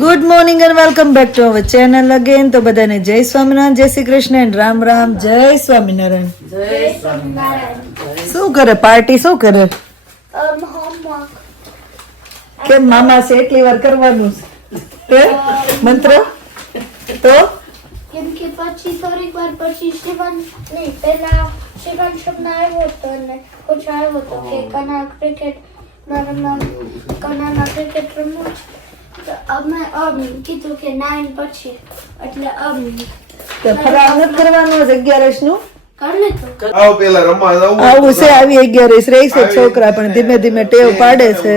Good morning and welcome back to our channel again. તો બધાને જય સ્વામિનારાયણ, જય શ્રી કૃષ્ણ એન્ડ રામ રામ. જય સ્વામિનારાયણ. જય સ્વામિનારાયણ. શું કરે પાર્ટી? શું કરે? હોમવર્ક. કેમ મામા છે એટલી વાર કરવાનું છે મંત્ર? તો કેમ કે પછી થોડીક વાર પછી પહેલા શિવન શબ્દ આવ્યો હતો અને પૂછ આવ્યો હતો કે કના ક્રિકેટ કનાના ક્રિકેટ રમવું છે. તો અમે કીધું કે 9 પછી એટલે ફરાળ નથી કરવાનું 11 નું. કરી લીધું. આવો પેલા રમવા જાવું. આવું છે, આવી 11 રહી છે છોકરા, પણ ધીમે ધીમે ટેવ પાડે છે.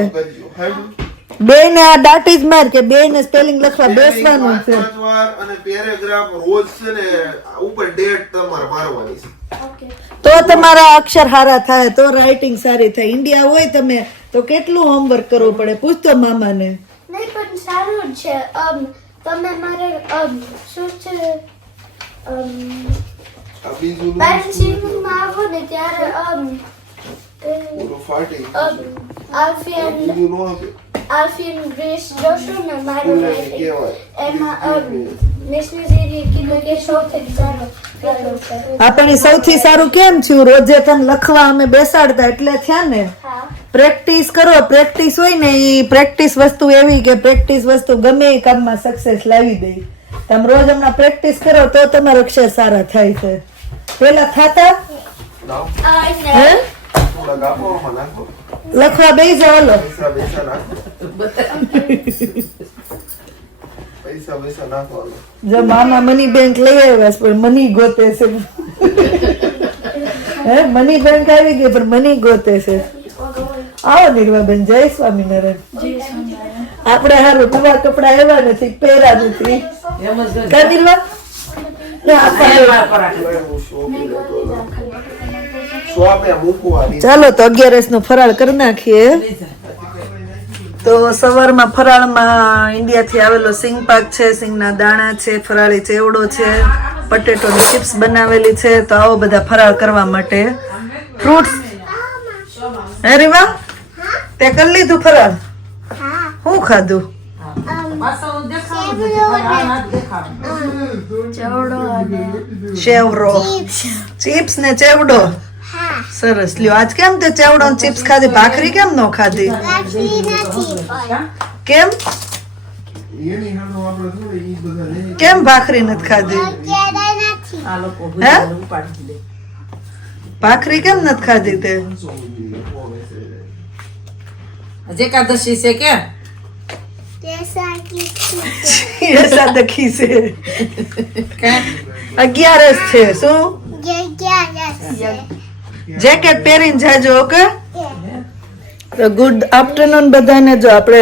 બે ને આ દાટી જ માર કે બે ને સ્પેલિંગ લખવા બેસવાનું છે. 5 વાર અને પેરેગ્રાફ રોજ છે ને ઉપર ડેટ તમારે મારવાની છે. ઓકે. તો તમારા અક્ષર સારા થાય, તો રાઇટિંગ સારી થાય. ઇન્ડિયા હોય તમે તો કેટલું હોમવર્ક કરવું પડે, પૂછતો મામાને. નહીં પણ સારું છે. તમે મારે શું છે આ બીજું પેરેન્ટ્સ ઇવનિંગમાં આવો ને ત્યારે પૂરો ફાટી આલ્ફિયન બીજું નો આપે ગ્રેસ જોશો ને મારું બોલે writing. કહેવાય એમાં મિશનરી કીધું કે સૌથી સારો પેલો છે. આપણે સૌથી સારું કેમ થયું? રોજે તને લખવા અમે બેસાડતા એટલે થયા ને. હા. પ્રેક્ટિસ કરો. પ્રેક્ટિસ હોય ને એ પ્રેક્ટિસ વસ્તુ એવી કે પ્રેક્ટિસ વસ્તુ ગમે એ કામમાં સક્સેસ લાવી દે. તમે રોજ હમણાં પ્રેક્ટિસ કરો તો તમારા અક્ષર સારા થાય છે. પેલા થાતા લાવ અને હે થોડા ગાપોમાં નાખો લખવા બેસી જાવ. લો પૈસા નાખો પૈસા નાખો જો મામા મની બેંક લઈ આવ્યા છે પણ મની ગોતે છે. હે મની બેંક આવી ગઈ પણ મની ગોતે છે. આવો નિર્વાબેન, જય સ્વામિનારાયણ. આપણે હારું નવા કપડા આવ્યા નથી, પહેર્યા નથી. કા નિર્વા? સ્વાપે મૂકવાની. ચાલો તો 11 નો ફરાળ કરી નાખીએ. તો સવારમાં ફરાળમાં ઇન્ડિયાથી આવેલો સિંગ પાક છે, સિંગના દાણા છે, ફરાળી ચેવડો છે, પટેટોની ચિપ્સ બનાવેલી છે. તો આવો બધા ફરાળ કરવા માટે ફ્રૂટ્સ. હે રીવા, તે કરી લીધું ફરાળ? શું ખાધું? ચેવડો, ચિપ્સ ને ચેવડો. સરસ. લ્યો આજ કેમ તે ચેવડો ને ચિપ્સ ખાધી, ભાખરી કેમ નો ખાધી? કેમ એની હાનો આપણે થોડી ઈ બધા નહીં. કેમ ભાખરી નથી ખાધી? હે ભાખરી કેમ નથી ખાધી તે? એકાદશી છે કે એસા દખી છે 11 છે. શું જેકેટ પહેરીને જાજો. ઓકે. તો ગુડ આફ્ટરનૂન બધાને. જો આપણે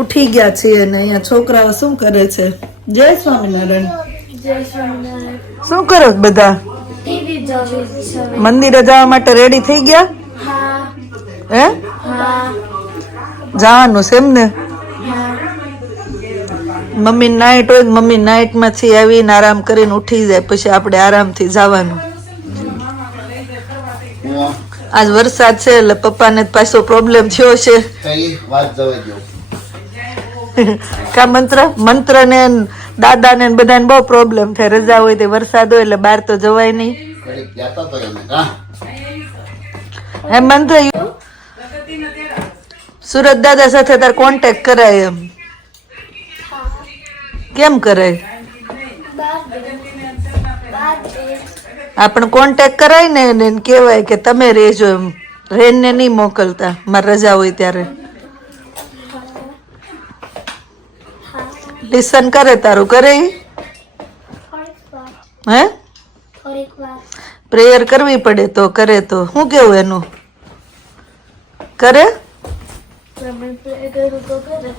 ઉઠી ગયા છીએ અને અહીંયા છોકરાઓ શું કરે છે? જય સ્વામિનારાયણ. જય સ્વામિનારાયણ. શું કરો છો બધા? ટીવી જોવે છે. મંદિરે જવા માટે રેડી થઈ ગયા? હા. હે હા. જવાનું છે એમ ને? હા. મમ્મી નાઈટ હોય, મમ્મી નાઈટ માંથી આવીને આરામ કરીને ઉઠી જાય, પછી આપણે આરામથી જવાનું. આજ વરસાદ છે એટલે પપ્પાને પાછો પ્રોબ્લેમ થયો છે. કા મંત્ર ને દાદા ને બધાને બહુ પ્રોબ્લેમ થાય. રજા હોય તે વરસાદ હોય એટલે બહાર તો જવાય નહીં. હે મંત્ર, સુરત દાદા સાથે તાર કોન્ટેક્ટ કરાય એમ? કેમ કરાય? આપણે કોન્ટેક્ટ કરાય ને એને કહેવાય કે તમે રહેજો એમ. રેનને નહીં મોકલતા મારે રજા હોય ત્યારે. લિસન કરે તારું? કરે ઈ? હે થોડીક વાર. પ્રેયર કરવી પડે તો કરે. તો શું કેવું એનું? કરે? તમે પ્લે કરું તો કરે.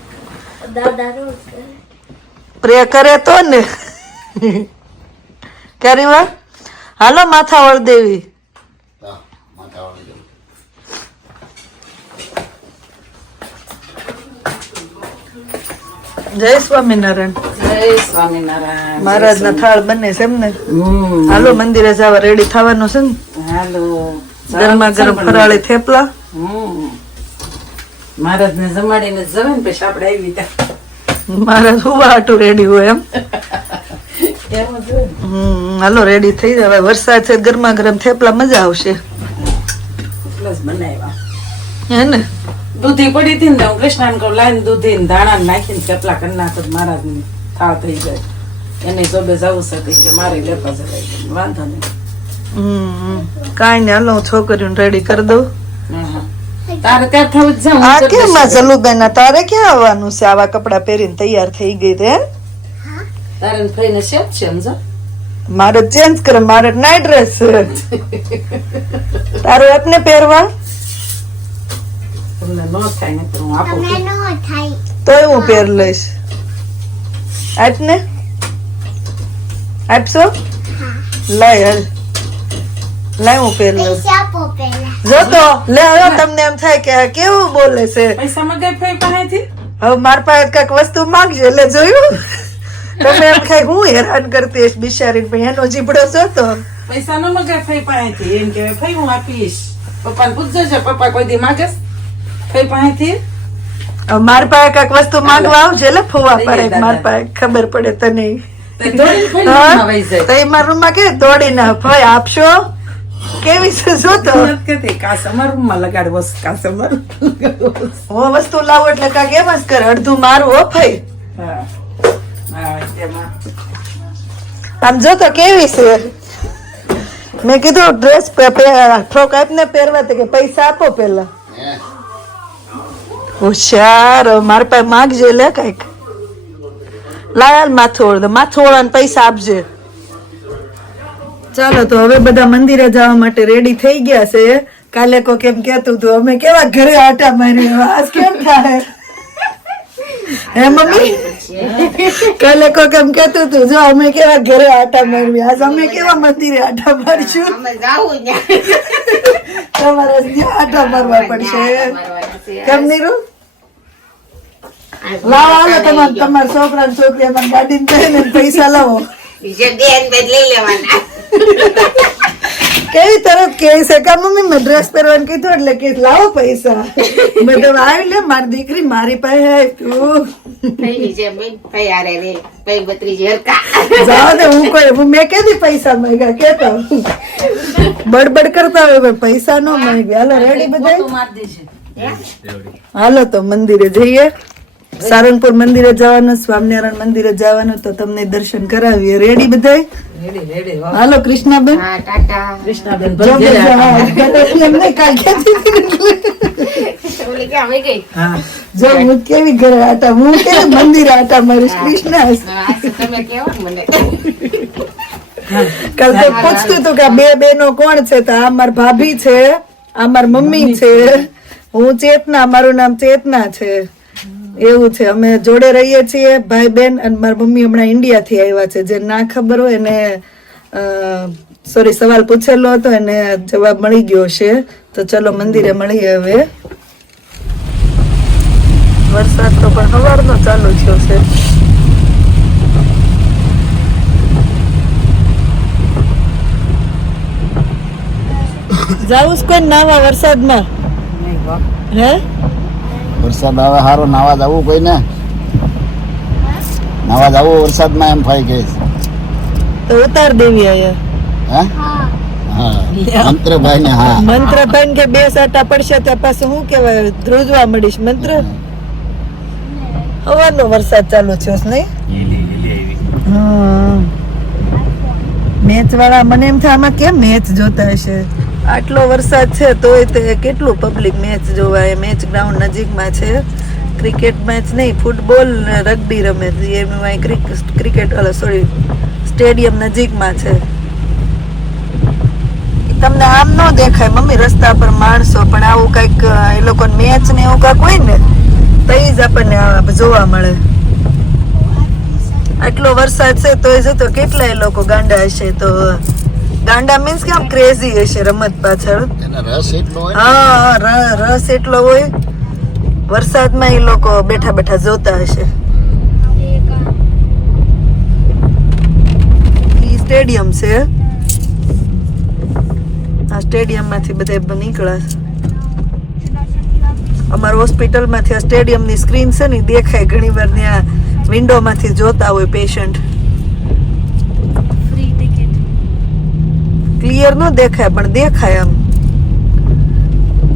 દાદા રોજ કરે. પ્રે કરે તો ને. ક્યારે વા હાલો માથા વળ દેવી. જય સ્વામિનારાયણ. જય સ્વામિનારાયણ. મહારાજ ના થાળ બને છે એમ ને? હાલો મંદિરે જવા રેડી થવાનું છે ને? હાલો. ગરમા ગરમ ફરાળી થેપલા. મહારાજ ને જમાડીને જવે ને પછી આપણે આવી ત્યાં મારા સુવા હાટું રેડી હોય એમ. એમ જ હોય ને. હાલો રેડી થઈ જાય. વરસાદ છે, ગરમા ગરમ થેપલા મજા આવશે એટલે જ બનાવ્યા. હે ને. દૂધી પડી હતી ને હું કૃષ્ણાને કહું લાઈને દૂધી ને ધાણા નાખીને થેપલા કરી નાખો તો મારા થાવ થઈ જાય. એને જોબે જવું છે કે મારે લેતા જવાય વાંધો નહીં. કાંઈ નહીં, હાલો હું છોકરીઓને રેડી કરી દઉં. હા. તારે ત્યાં થવું જ જાઉં. આ કેમ આ જલુબેન તારે ક્યાં આવવાનું છે? આવા કપડા પહેરીને તૈયાર થઈ ગઈ તે? તારે ને ફઈને છે જ છે સમજો. મારે ચેન્જ કરે, મારે નાઈટ ડ્રેસ છે. તારું આપને પહેરવા તમને ન થાય ને તો હું આપું તમને નો થાય. તોય હું પહેર લઈશ. આપને આપશો? લાય હાલ, લાય હું પહેર લઉં. પૈસા આપો પહેલા. જો તો લે હવે તમને એમ થાય કે આ કેવું બોલે છે. પૈસા મગાઈ ફઈ પાસેથી. હવે મારા પાસે કઈક વસ્તુ માંગજો એટલે જોયું તમે એમ ખાય હું હેરાન કરતી હશ બિચારી, પણ એનો જીબડો જોતો. પૈસા ન મગાઈ ફઈ પાસેથી. એમ કે ફઈ હું આપીશ. પપ્પાને પૂછજો છે પપ્પા કોઈ દી માગેસ ફઈ પાસેથી. હવે મારા પાસે કઈક વસ્તુ માંગવા આવજે એટલે ફોવા પડે. મારા પાસે ખબર પડે તને. તે દોડીને ફઈને રૂમમાં વહી જાય. તો એ મારા રૂમમાં કે દોડીને ભાઈ આપશો કેવી છે જોતો. નથી કહેતી, કાસમર રૂમમાં લગાડ બસ કાસમર. હું વસ્તુ લાવો એટલે કાંઈક એમ જ કરે, અડધું મારું હો ભાઈ. હા હા તેમાં આમ જો તો કેવી છે. મેં કીધું ડ્રેસ ફ્રોક આપને પહેરવા તો કે પૈસા આપો પેલા. હોશિયાર, મારા પાસે માગજે લે કઈક. લાલ માથું ઓળે, માથું ઓળાને પૈસા આપજે. ચાલો તો હવે બધા મંદિરે જવા માટે રેડી થઈ ગયા છે. કાલે કો કેમ કેતું હતું અમે કેવા ઘરે આટા મારી, આજ કેમ થાય હે મમ્મી? કાલે કો કેમ કેતું હતું જો અમે કેવા ઘરે આટા મારવી, આજ અમે કેવા મંદિરે આટા મારશું. તમારે ત્યાં આટા મારવા પડશે કેમ નીરુ? લાવો હાલો તમારા છોકરા ને છોકરી અમારી ગાડી ને પૈસા લાવો. કેવી તરત કે છે કે મમ્મી મેં ડ્રેસ પહેરવાનું કીધું એટલે કે લાવો પૈસા. મેડમ આવી લે મારી દીકરી મારી પાસે તું જાઓ દે. હું કોઈ મેં કેદી પૈસા માંગ્યા કેતા બડબડ કરતા હોય પૈસા નો માંગ્યા. હાલો રેડી બધા? તું માર દેજે. હાલો તો મંદિરે જઈએ. સારંગપુર મંદિરે જવાનું, સ્વામિનારાયણ મંદિરે જવાનું, તો તમને દર્શન કરાવીએ. રેડી બધાય? રેડી રેડી વાહ. હાલો કૃષ્ણાબેન. કૃષ્ણાબેન જો ભલે એમ નહીં કાલ કહેતી હતી. હા જો હું કેવી ઘરે આટા, હું કેવી મંદિરે આટા મારીશ કૃષ્ણ. કાલ તો પૂછતું હતું કે આ બે બેનો કોણ છે, તો આ મારી ભાભી છે, આ મારી મમ્મી છે, હું ચેતના, મારું નામ ચેતના છે. એવું છે, અમે જોડે રહીએ છીએ ભાઈ બેન. અને મારી મમ્મી હમણાં ઇન્ડિયા થી આવ્યા છે. જે ના ખબર હોય એને સોરી સવાલ પૂછેલો હતો એને જવાબ મળી ગયો છે. તો ચલો મંદિરે મળીએ હવે. વરસાદ તો પણ સવારનો ચાલુ થયો છે. જાવું કોઈ નાવા વરસાદમાં? હે વરસાદ આવે સારો નાવા જવું કોઈ ને નાવા જવું વરસાદમાં એમ થાય કે તો ઉતાર દેવી આયા. હે હા મંત્રભાઈ ને હા મંત્રભાઈ કે બે સાટા પડશે તો પાછું શું કેવાય ધ્રુજવા મળીશ. મંત્ર હવાનો વરસાદ ચાલુ થયો છે નહીં? મેચ વાળા મને એમ થાય આમાં કેમ મેચ જોતા હશે. આટલો વરસાદ છે તોય તે કેટલું પબ્લિક મેચ જોવાય. મેચ ગ્રાઉન્ડ નજીકમાં છે. ક્રિકેટ મેચ નહીં, ફૂટબોલ ને રગ્બી રમે એમ. ક્રિકેટ સોરી સ્ટેડિયમ નજીકમાં છે. તમને આમ ન દેખાય મમ્મી રસ્તા પર માણસો, પણ આવું કઈક એ લોકો મેચ ને એવું કઈક હોય ને તો જ આપણને જોવા મળે. આટલો વરસાદ છે તોય જતો કેટલાય લોકો ગાંડા હશે. તો ગાંડા મીન્સ કે આમ ક્રેઝી હશે રમત પાછળ. એને રસ એટલો હોય હા રસ એટલો હોય. વરસાદમાં એ લોકો બેઠા બેઠા જોતા હશે. ઈ સ્ટેડિયમ છે. આ સ્ટેડિયમ માંથી બધા નીકળ્યા. અમારા હોસ્પિટલ માંથી આ સ્ટેડિયમ ની સ્ક્રીન છે ને દેખાય ઘણી વાર. ત્યાં વિન્ડોમાંથી જોતા હોય પેશન્ટ. Free ticket. ક્લિયર ન દેખાય પણ દેખાય એમ.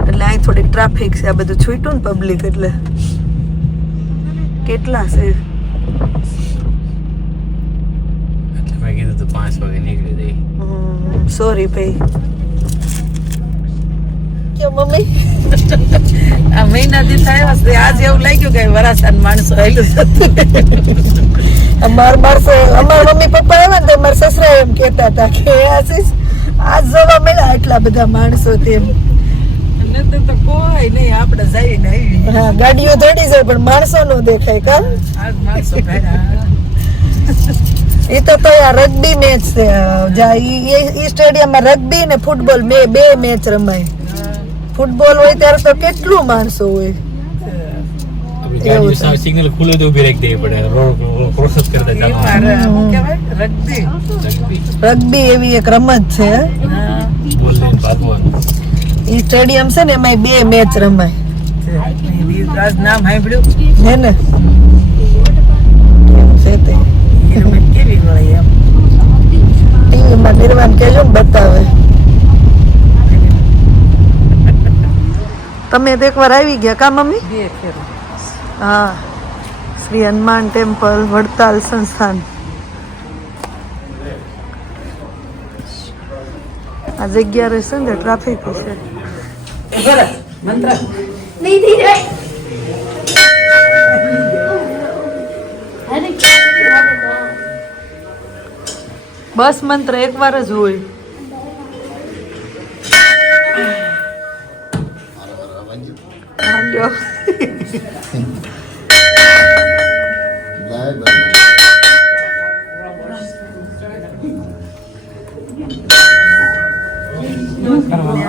એટલે અહીં થોડી ટ્રાફિક છે, આ બધું છૂટ્યું ને પબ્લિક એટલે. કેટલા છે? એટલે મેં કીધું તો 5 વાગે નીકળી જઈ. સોરી ભાઈ. કે મમ્મી આ મહિનાથી થયા છે આજ એવું લાગ્યું કે વરાસાન માણસો આયલું છે. અમાર મમ્મી પપ્પા આવ્યા ને તો મારા સસરા એમ કહેતા હતા કે આશીષ આજ જોવા મળ્યા એટલા બધા માણસો તેમ. નહીંતર તો કોઈ નહીં, આપણે જઈને આવી. હા, ગાડીઓ દોડી જાય પણ માણસો નો દેખાય કામ. આજ માણસો ભેગા. એ તો આ રગ્બી મેચ છે. ઈ સ્ટેડિયમમાં રગ્બી ને ફૂટબોલ બે મેચ રમાય. ફૂટબોલ હોય ત્યારે તો કેટલું માણસો હોય. આપણી ગાડીઓ સાવ સિગ્નલ ખુલે તો ઊભી રાખી દેવી પડે, રોડ ક્રોસ જ કરતા એ ચાલવાનું. મારે શું કહેવાય? રગ્બી. રગ્બી એવી એક રમત છે. હા. બોલ લઈને ભાગવાનું. ઈ સ્ટેડિયમ છે ને એમાં બે મેચ રમાય આજ નામ સાંભળ્યું? હે ને કેમ છે તે એ રમત કેવી વળી એમ? ટીવીમાં નિર્વાણ કેજો ને બતાવે. તમે તો એકવાર આવી ગયા કા મમ્મી? બે ફેરો. હા, શ્રી હનુમાન ટેમ્પલ વડતાલ સંસ્થાન. આ જગ્યા રહેશે ને ટ્રાફિક હશે. બરાબર. મંત્ર. નહીં ધીરે. અરે બસ મંત્ર એકવાર જ હોય. હાલ્યો. જય બાબા.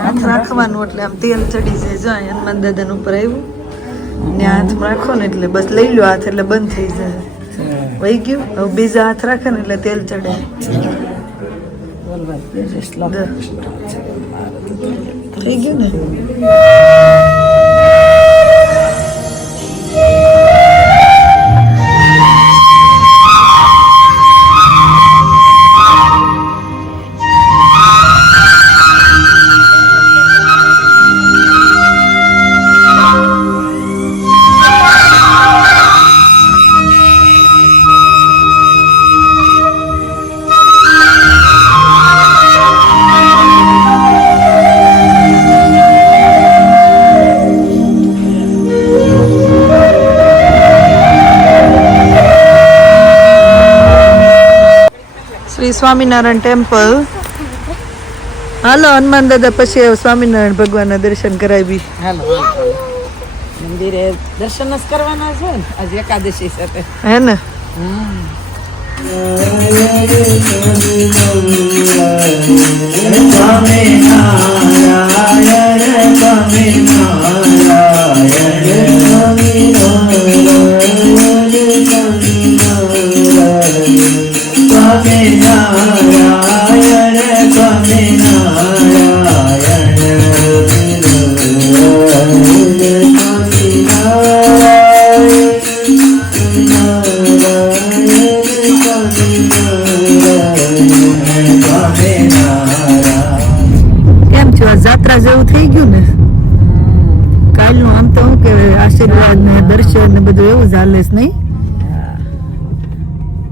હાથ રાખવાનું એટલે આમ તેલ ચડી જાય. જો અહીં હનુમાન દાદા ઉપર આવ્યું ને હાથ રાખો ને એટલે બસ લઈ લો હાથ એટલે બંધ થઈ જાય. વહી ગયું. હવે બીજા હાથ રાખે ને એટલે તેલ ચડે. બોલવા દે શ્લોક. થઈ ગયું ને. શ્રી સ્વામિનારાયણ ટેમ્પલ. હાલો હનુમાન દાદા પછી સ્વામિનારાયણ ભગવાનના દર્શન કરાવી. હાલો મંદિરે દર્શન જ કરવાના છે ને આજે એકાદશી સાથે. હે ને કેમ છો? આ જાત્રા જેવું થઈ ગયું ને કાલનું. આમ તો શું કે આશીર્વાદ ને દર્શન ને બધું એવું જ હાલે છે નહીં?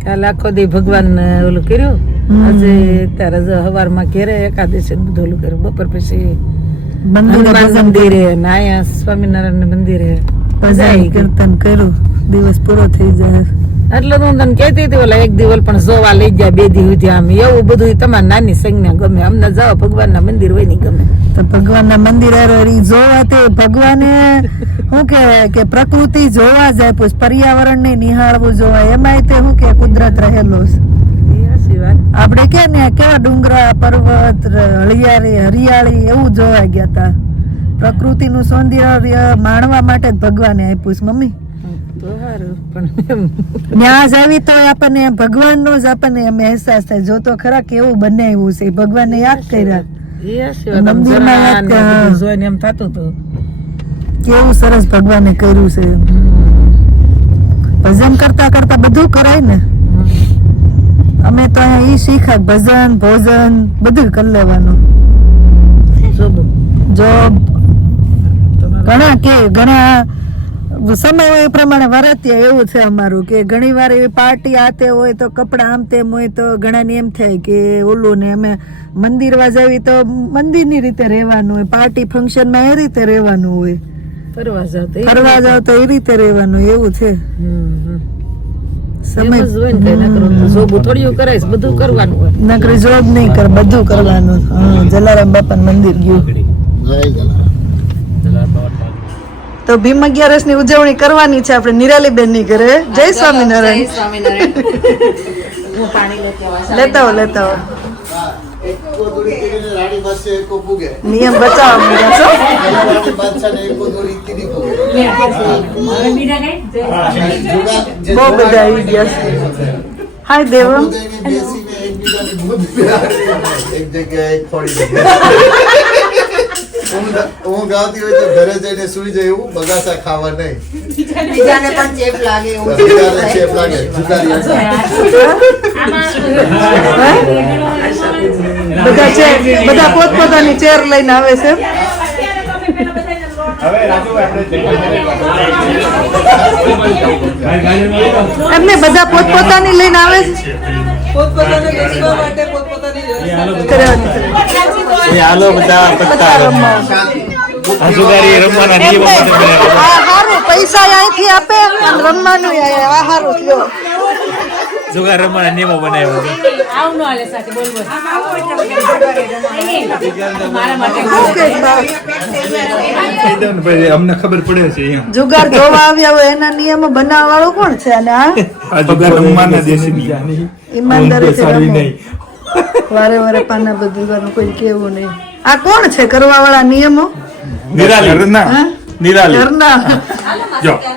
કાલ આખો દી ભગવાન ઓલું કર્યું. આજે અત્યારે જો હવારમાં ઘેરે એકાદશી ને બધું ઓલું કર્યું. બપોર પછી હનુમાન મંદિરે ને અહીંયા સ્વામિનારાયણ મંદિરે ભજન કીર્તન કર્યું. દિવસ પૂરો થઈ જાય. એટલે તો હું તને કહેતી હતી ઓલા એક દિવસ પણ જોવા લઈ જાય 2 દી સુધી. આમ એવું બધું તમારી નાની સંજ્ઞા ગમે. અમને જાઓ ભગવાનના મંદિર હોય ને ગમે. તો ભગવાનના મંદિર જોવા તે ભગવાને શું કે પ્રકૃતિ જોવા જાય પછી પર્યાવરણ ને નિહાળવું જોવાય. એમાંય તે શું કે કુદરત રહેલો છે. આપણે કે ને કેવા ડુંગરા પર્વત હરિયાળી એવું જોવા ગયા તા. પ્રકૃતિનું સૌંદર્ય માણવા માટે જ ભગવાને આપ્યું છે મમ્મી. ત્યાં જ આવી તો આપણને ભગવાનનો જ આપણને અહેસાસ થાય. જો તો ખરા કેવું બનાવ્યું છે. ભગવાનને યાદ કર્યા. જોઈને એમ થતું હતું કેવું સરસ ભગવાને કર્યું છે. ભજન કરતા કરતા બધું કરાય ને. અમે તો અહીંયા ઈ શીખ્યા ભજન ભોજન બધું કરી લેવાનું. જોબ ઘણા સમય હોય એ પ્રમાણે વરત્યા એવું છે અમારું કે ઘણી વાર એવી પાર્ટી આતે હોય તો કપડા આમ તેમ હોય તો ઘણાને એમ થાય કે ઓલું ને અમે મંદિરમાં જાવી તો મંદિરની રીતે રહેવાનું હોય, પાર્ટી ફંક્શનમાં એ રીતે રહેવાનું હોય, ફરવા જાવ તો એ રીતે રહેવાનું એવું છે. નકરી જોબ નહીં કર બધું કરવાનું. જલારામ બાપા મંદિર ગયું તો ભીમ 11 ની ઉજવણી કરવાની છે આપણે નિરાલીબેન ની ઘરે. જય સ્વામિનારાયણ. લેતા હો નિયમ બચાવવા મળ્યા છો. બહુ બધા આવી ગયા છે. હાય દેવમ. હું ગાતી હોય તો ઘરે જઈને સુઈ જાય એવું બગાસા ખાવા નહીં. બીજાને પણ ચેપ લાગે બધા પોતપોતાની ચેર લઈને આવે છે. એમને બધા પોતપોતાની લઈને આવે છે. પૈસા અહીંથી આપે રમવાનું હારું લ્યો. જુગાર રમવાના નિયમો બનાવ્યા અમને ખબર પડે છે. જુગાર જોવા આવ્યા હોય એના નિયમો બનાવવા વાળો કોણ છે? અને ઈમાનદારી વારે વારે પાના બદલવાનું કોઈ કેવું નહીં. આ કોણ છે કરવા વાળા નિયમો?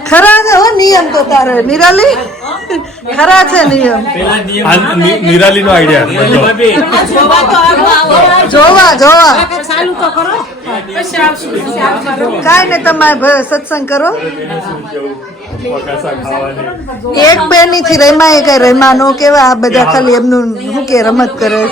ખરા છે હો નિયમ તો તારે નિરાલી ખરા છે નિયમ. નિરાલી નો આઈડિયા જોવા કાઈ ને તમારે સત્સંગ કરો. એક બે ની થી રમ્યા કઈ રમ્યા નો કેવા આ બધા ખાલી એમનું શું કે રમત કરે.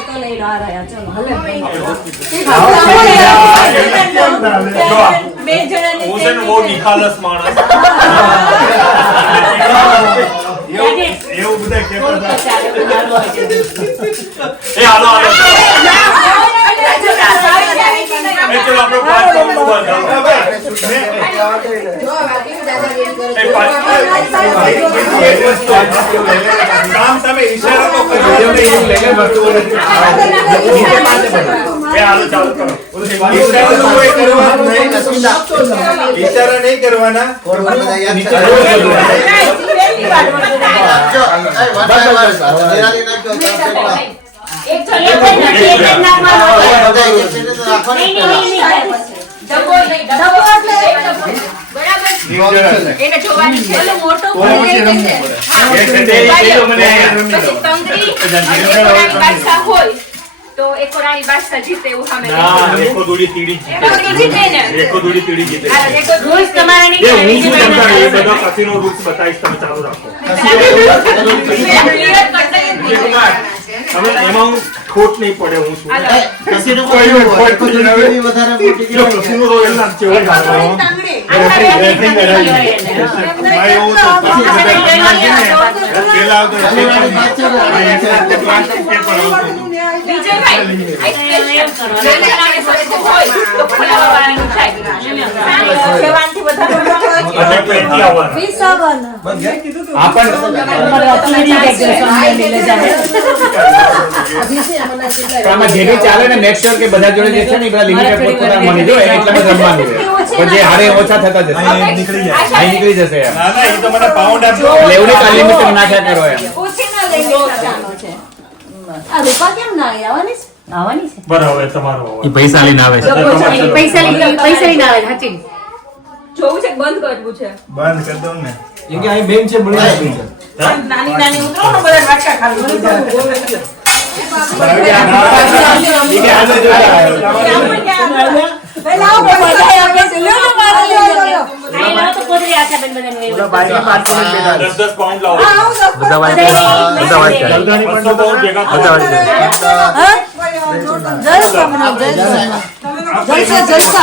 ઈશારા નહીં કરવાના. તો એક રાણી બાદશાહ જીતે એવું સામે એકો દોડી તીડી જીતે ને એકો દોડી તીડી જીતે. રૂલ્સ તમારા નહીં એ હું શું સમજાવું એ બધા કસીનો રૂલ્સ બતાવીશ તમે ચાલુ રાખો. હવે એમાં હું ખોટ નહીં પડે. હું શું કસીનો કોઈ ખોટ નહીં વધારે મોટી જો કસીનો તો એમ નામ છે હોય ભાઈ એવું તો પેલા જેવી ચાલે ને મેક શ્યોર કે બધા જોડે જે છે ને બધા લિમિટેડ પોતપોતાના મળી જો એટલે બધું રમવાનું છે. પણ જે હારે ઓછા થતા જશે નીકળી જશે યાર. ના ના એ તો મને પાઉન્ડ આપજો. લેવડી કાલ લિમિટ નાખ્યા કરો યાર. બરાબર તમારો એ પૈસા લઈને આવે છે. પૈસા લઈને આવે સાચી જોવું છે બંધ કરવું છે. બંધ કરી દો ને. એ કે અહીં બેન છે બળી આપી છે. નાની નાની ઉતરો ને બધા વાટકા ખાલી બરાબર. દસ પાઉન્ડ લાવો બધા વાત કરે. બધા વાત કરે. બધાની 200 પાઉન્ડ ભેગા કરો. બધા વાત કરે. જય સ્વામિનારાયણ, જય સ્વામિનારાયણ. જલસા લાવો.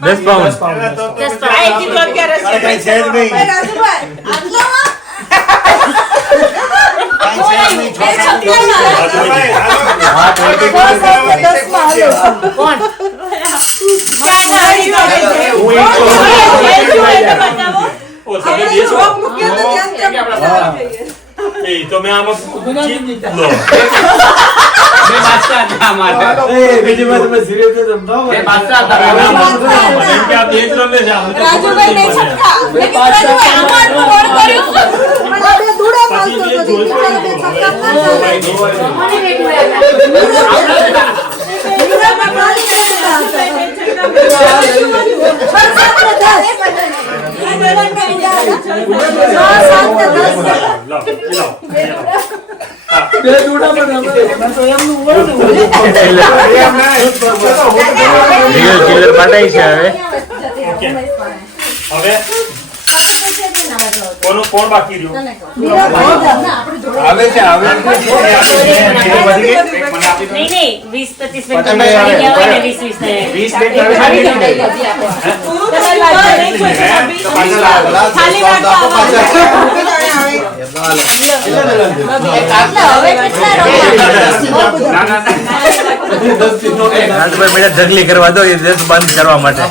10 પાઉન્ડ. ઓ તમે દેશો એ તો મેં આમાં લો બે બાદશાહ હતા માટે. બે બાદશાહ હતા. મને એમ કે આ દેશ રમે છે આમ તો રાજુભાઈ ને છક્કા. લેકિન રાજુભાઈ આમાં ગોળ કર્યું. મને બે દુડા મારતો હતો. દીકરાને બે છક્કા ના ચાલે. રિયલ કિલર પાટાઈ છે હવે. હવે કોણ બાકી રહ્યું આવે છે હવે. નહીં 20-25 મિનિટ પતંગ થઈ ગયા હોય ને, 20-20 રાજભાઈ બેટા ઢગલી કરવા દો એ દેશ બંધ કરવા માટે.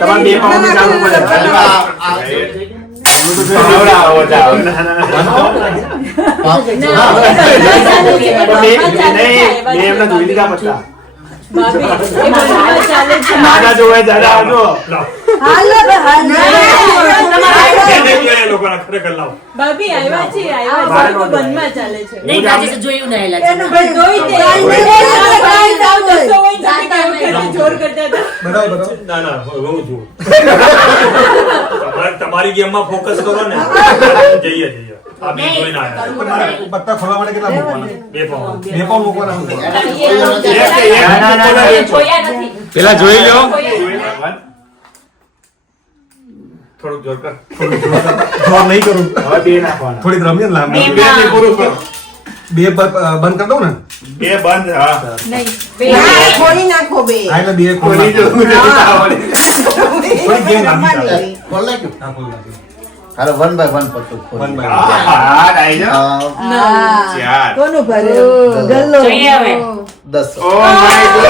તમારે 2 પાઉન્ડ ચાલુ પડે એમને જોઈ લીધા પછા દાદા જોવે દાદા આવજો લોકોના ખરેખર લાવો ભાભી આવ્યા છે તો બંધમાં ચાલે છે. નહીં આજે તો જોયું ના એલા જોર કરતા હતા. ના ના હું છું તમારી ગેમમાં ફોકસ કરો ને જઈએ આ બે જોઈને આવ્યા પત્તા ખોલવા માટે કેટલા મૂકવાના? 2 પાઉન્ડ 2 પાઉન્ડ મૂકવાના. જોયા નથી. પેલા જોઈ લો. થોડુંક જોર કર જોર નહીં કરું. હવે 2 નાખવાના થોડીક રમીએ ને લાંબી. બે 2 ને પૂરું કરો 2 બંધ કરી દઉં ને? 2 બંધ હા ખોલી નાખો બે. હા, એટલે 2 ખોલી થોડી ગેમ લાંબી ચાલે. ખોલ નાખ્યું. હા, ખોલી નાખી. હાલો 1 by 1 પત્તું ખોલ. 1 by 1. હા ડાઈ જાઓ ચાર કોનું ભર્યું? ગલ્લો. જોઈએ હવે 10. ઓ માય ગોડ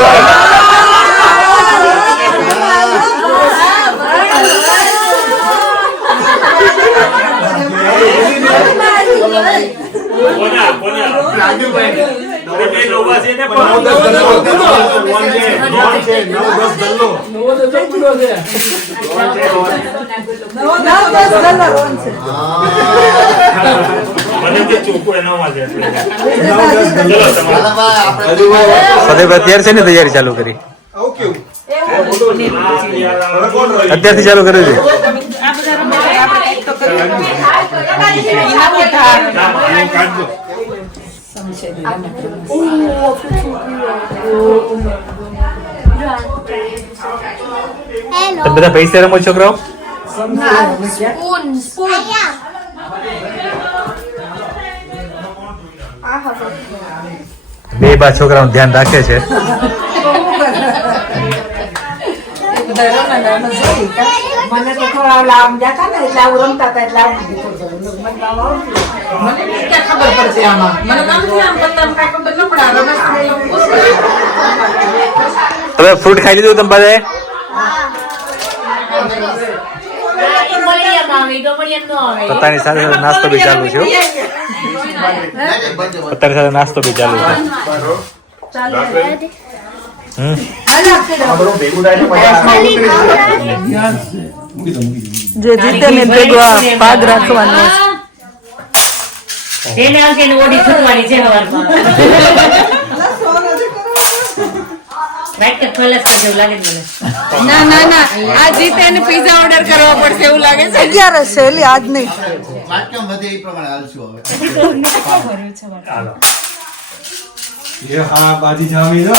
કોના રાજુભાઈ નવડે નવા છે ને પણ 9-10 ગલ્લો. મને કે ચોકો એનામાં છે એટલે. 9-10 ગલ્લો. ચલો તમારે અત્યારે છે ને તૈયારી ચાલુ કરી. ઓકે. અત્યારથી ચાલુ કરી છે. કાઢજો તમે બધા પૈસા રમો છોકરાઓ? બે બા છોકરાઓનું ધ્યાન રાખે છે. મને તો થોડા આમ જતા ને એટલે આવું રમતા હતા એટલે આવું મને ક્યાં ખબર પડશે આમાં મને કામથી આમ પત્તા કાંઈ ખબર ન પડે તમે ફ્રૂટ ખાઈ લીધું તમે બધાએ? પત્તાની સાથે સાથે નાસ્તો બી ચાલુ છે. પત્તાની સાથે નાસ્તો બી ચાલુ છે. જે જીતે ને ભેગો આ પાગ રાખવાનો. એને આવશે ને ઓડી છૂટવાની છે હવારમાં. વાઈટ કે ખોલા જેવું લાગે છે મને. ના ના ના આ જીતે એને પિઝા ઓર્ડર કરવો પડશે એવું લાગે છે. 11 છે એલી આજ નહીં. વાટકામ વધે એ પ્રમાણે હાલશું હવે. હાલો એ હા બાજી જામી દો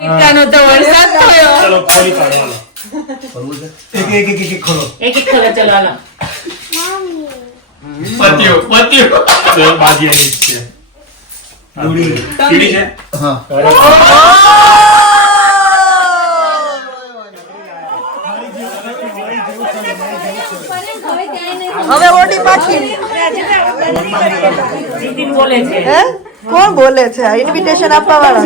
પિઝાનો તો વરસાદ થયો. ચલો ખોલી પાડો હાલો એક ખોલો એક એક ખોલો ચલો હાલો. પત્યું ચલો બાજી આવી જ છે દૂડી કીડી છે હા હવે ઓડી પાછી જીતીન બોલે છે. હે કોણ બોલે છે ઇન્વિટેશન આપવા વાળા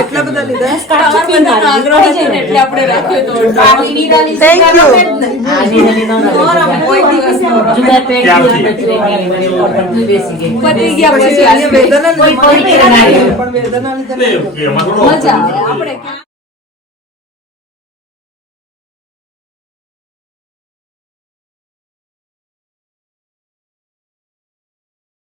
એટલા બધા લીધા એટલે આપણે રાખ્યો તો થેન્ક યુ જુદા પેટ બેસી ગઈ. પતી ગયા પછી કોઈ કોઈ એમાં થોડો મજા આવે આપણે